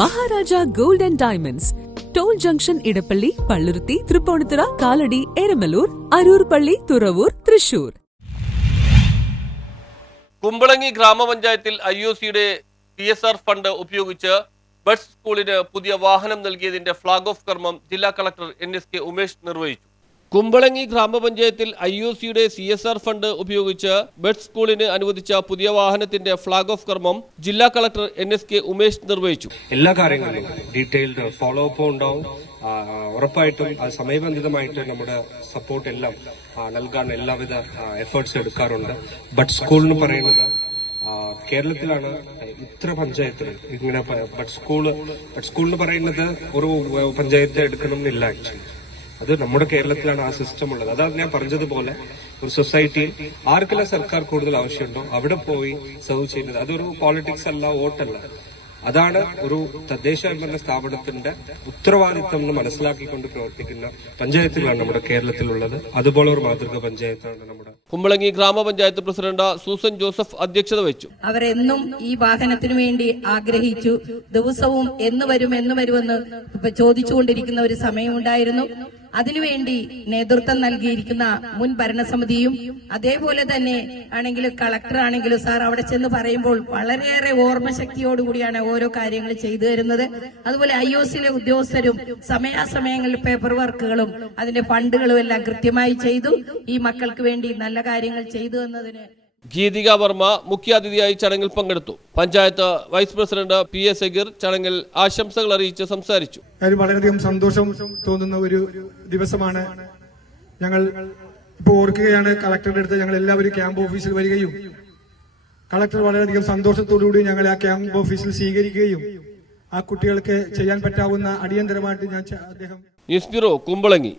Maharaja gold and diamonds. Toll junction Edappally Palluruthy Tripunithura Kalady Eramalloor Aroor Palli Thuravoor Thrissur. Kumbalangi ഗ്രാമപഞ്ചായത്തിൽ I O സിയുടെ P S R fund ഉപയോഗിച്ച് buds സ്കൂളിന് പുതിയ വാഹനം നൽകിയതിന്റെ flag off കർമ്മം ജില്ലാ collector N S K Umesh നിർവഹിച്ചു. കുമ്പളങ്ങി ഗ്രാമപഞ്ചായത്തിൽ ഐ യു സിയുടെ സി എസ് ആർ ഫണ്ട് ഉപയോഗിച്ച് ബെഡ് സ്കൂളിന് അനുവദിച്ച പുതിയ വാഹനത്തിന്റെ ഫ്ളാഗ് ഓഫ് കർമ്മം ജില്ലാ collector N S K Umesh നിർവഹിച്ചു. എല്ലാ കാര്യങ്ങളും ഡീറ്റെയിൽഡ് ഫോളോ അപ്പ് ഉണ്ടാവും ഉറപ്പായിട്ടും സമയബന്ധിതമായിട്ട് നമ്മുടെ സപ്പോർട്ട് എല്ലാം നൽകാൻ എല്ലാവിധ എഫേർട്സ് എടുക്കാറുണ്ട്. ബഡ് സ്കൂൾ എന്ന് പറയുന്നത് കേരളത്തിലാണ് ഇത്ര പഞ്ചായത്തിൽ ഇങ്ങനെ ബഡ് സ്കൂൾ ബട്ട് സ്കൂൾ എന്ന് പറയുന്നത് ഒരു പഞ്ചായത്ത് എടുക്കണമെന്നില്ല ആക്ച്വലി അത് നമ്മുടെ കേരളത്തിലാണ് ആ സിസ്റ്റം ഉള്ളത്. അതാണ് ഞാൻ പറഞ്ഞതുപോലെ ഒരു സൊസൈറ്റിയിൽ ആർക്കെല്ലാം സർക്കാർ കൂടുതൽ ആവശ്യമുണ്ടോ അവിടെ പോയി സെർവ് ചെയ്യുന്നത്. അതൊരു പോളിറ്റിക്സ് അല്ല വോട്ടല്ല അതാണ് ഒരു തദ്ദേശ ഭരണ സ്ഥാപനത്തിന്റെ ഉത്തരവാദിത്തം എന്ന് മനസ്സിലാക്കിക്കൊണ്ട് പ്രവർത്തിക്കുന്ന പഞ്ചായത്തുകളാണ് നമ്മുടെ കേരളത്തിലുള്ളത്. അതുപോലെ ഒരു മാതൃക പഞ്ചായത്താണ് നമ്മുടെ കുമ്പളങ്ങി ഗ്രാമപഞ്ചായത്ത് പ്രസിഡന്റ് സൂസൻ ജോസഫ് അധ്യക്ഷത വഹിച്ചു. അവരെന്നും ഈ വാഹനത്തിനു വേണ്ടി ആഗ്രഹിച്ചു. ദിവസവും എന്ന് വരും എന്ന് വരുമെന്ന് ചോദിച്ചുകൊണ്ടിരിക്കുന്ന ഒരു സമയമുണ്ടായിരുന്നു. അതിനുവേണ്ടി നേതൃത്വം നൽകിയിരിക്കുന്ന മുൻ ഭരണസമിതിയും അതേപോലെ തന്നെ ആണെങ്കിലും കളക്ടർ ആണെങ്കിലും സാർ അവിടെ ചെന്ന് പറയുമ്പോൾ വളരെയേറെ ഓർമ്മശക്തിയോടുകൂടിയാണ് ഓരോ കാര്യങ്ങൾ ചെയ്തു തരുന്നത്. അതുപോലെ ഐ ഒ സിയിലെ ഉദ്യോഗസ്ഥരും സമയാസമയങ്ങളിൽ പേപ്പർ വർക്കുകളും അതിന്റെ ഫണ്ടുകളും എല്ലാം കൃത്യമായി ചെയ്തു. ഈ മക്കൾക്ക് വേണ്ടി നല്ല കാര്യങ്ങൾ ചെയ്തു തന്നതിന് ഗീതിക വർമ്മ മുഖ്യാതിഥിയായി ചടങ്ങിൽ പങ്കെടുത്തു. Panchayat vice president P S എഗിർ ചടങ്ങിൽ ആശംസകൾ അറിയിച്ച് സംസാരിച്ചു. വളരെയധികം സന്തോഷം തോന്നുന്ന ഒരു ദിവസമാണ്. ഞങ്ങൾ ഇപ്പോൾ ഓർക്കുകയാണ് കളക്ടറുടെ അടുത്ത് ഞങ്ങൾ എല്ലാവരും ക്യാമ്പ് ഓഫീസിൽ വരികയും കളക്ടർ വളരെയധികം സന്തോഷത്തോടുകൂടി ഞങ്ങളെ ആ ക്യാമ്പ് ഓഫീസിൽ സ്വീകരിക്കുകയും ആ കുട്ടികൾക്ക് ചെയ്യാൻ പറ്റാവുന്ന അടിയന്തരമായിട്ട് ഞാൻ അദ്ദേഹം ന്യൂസ് ബ്യൂറോ കുമ്പളങ്ങി.